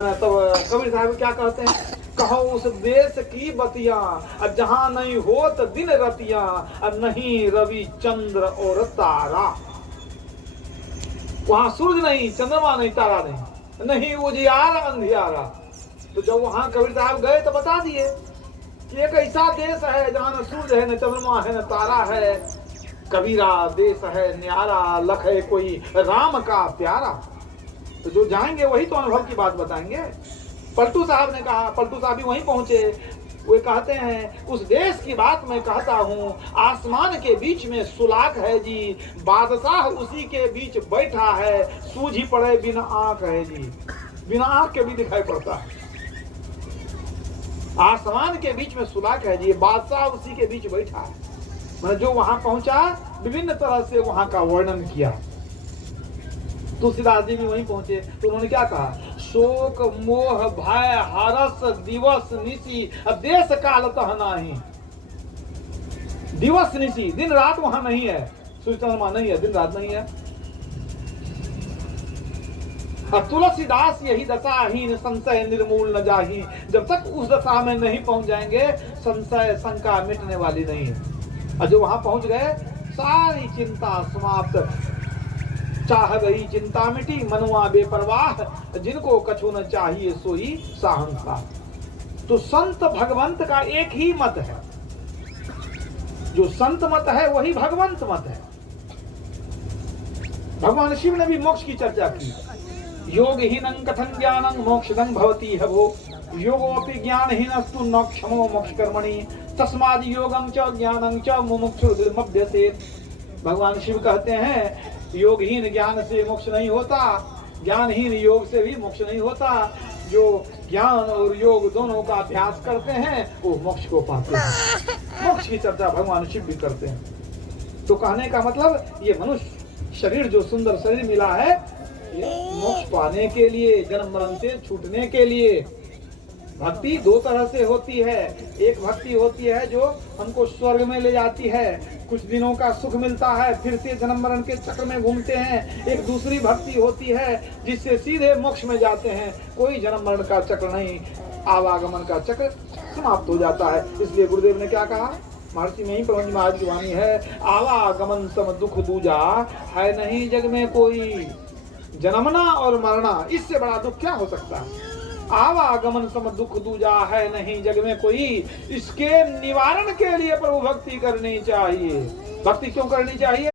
तब कबीर साहब क्या कहते हैं, कहो उस देश की बतिया जहाँ नहीं होत दिन रतिया, नहीं रवि चंद्र और तारा। वहां सूरज नहीं, चंद्रमा नहीं, तारा नहीं, नहीं उजियारा अंधियारा। तो जब वहां कबीर साहब गए तो बता दिए कि एक ऐसा देश है जहाँ न सूरज है, न चंद्रमा है, न तारा है, कबीरा देश है न्यारा, लख है कोई राम का प्यारा। तो जो जाएंगे वही तो अनुभव की बात बताएंगे। पलटू साहब ने कहा, पलटू साहब भी वहीं पहुंचे, वे कहते हैं उस देश की बात मैं कहता हूँ, आसमान के बीच में सुलाख है जी, बादशाह उसी के बीच बैठा है, सूझी पड़े बिना आंख है जी, बिना आंख के भी दिखाई पड़ता है। आसमान के बीच में सुलाख है जी, बादशाह उसी के बीच बैठा है। मैंने जो वहां पहुंचा विभिन्न तरह से वहां का वर्णन किया। तुलसीदास जी भी वहीं पहुंचे तो उन्होंने क्या कहा, शोक मोह भय हरस दिवस निशी, अब देश काल तह नाही। दिवस निशी, दिन रात वहां नहीं है, सूर्य चंद्रमा नहीं है, दिन रात नहीं है। अब तुलसीदास यही दशाहीन संशय निर्मूल न जाही, जब तक उस दशा में नहीं पहुंच जाएंगे संशय शंका मिटने वाली नहीं है। और जो वहां पहुंच गए सारी चिंता समाप्त, चाह गई चिंता मिटी मनुआ बेपरवाह, जिनको कछु न चाहिए सोई साहंसा। तो संत भगवंत का एक ही मत है, जो संत मत है वही भगवंत मत है। भगवान शिव ने भी मोक्ष की चर्चा की, योगहीनं कथं ज्ञानं मोक्षदं भवति हवो, योगोऽपि ज्ञानहीनस्तु न क्षमो मोक्ष कर्मणि, तस्माद् योगं च ज्ञानं च मुमुक्षुर्मभ्यसेत्। भगवान शिव कहते हैं योगहीन ज्ञान से मोक्ष नहीं होता, ज्ञानहीन योग से भी मोक्ष नहीं होता। जो ज्ञान और योग दोनों का अभ्यास करते हैं वो मोक्ष को पाते हैं। मोक्ष की चर्चा भगवान शिव भी करते हैं। तो कहने का मतलब ये मनुष्य शरीर, जो सुंदर शरीर मिला है, ये मोक्ष पाने के लिए, जन्म मरण से छूटने के लिए। भक्ति दो तरह से होती है, एक भक्ति होती है जो हमको स्वर्ग में ले जाती है, कुछ दिनों का सुख मिलता है, फिर से जन्म मरण के चक्र में घूमते हैं। एक दूसरी भक्ति होती है जिससे सीधे मोक्ष में जाते हैं, कोई जन्म मरण का चक्र नहीं, आवागमन का चक्र समाप्त हो जाता है। इसलिए गुरुदेव ने क्या कहा, महर्षि में ही प्रबंध महाराज की वाणी है, आवागमन सम दुख दूजा, है नहीं जग में कोई, जन्मना और मरना इससे बड़ा दुख क्या हो सकता है। आवागमन सम दुख दूजा, है नहीं जग में कोई, इसके निवारण के लिए प्रभु भक्ति करनी चाहिए। भक्ति क्यों करनी चाहिए?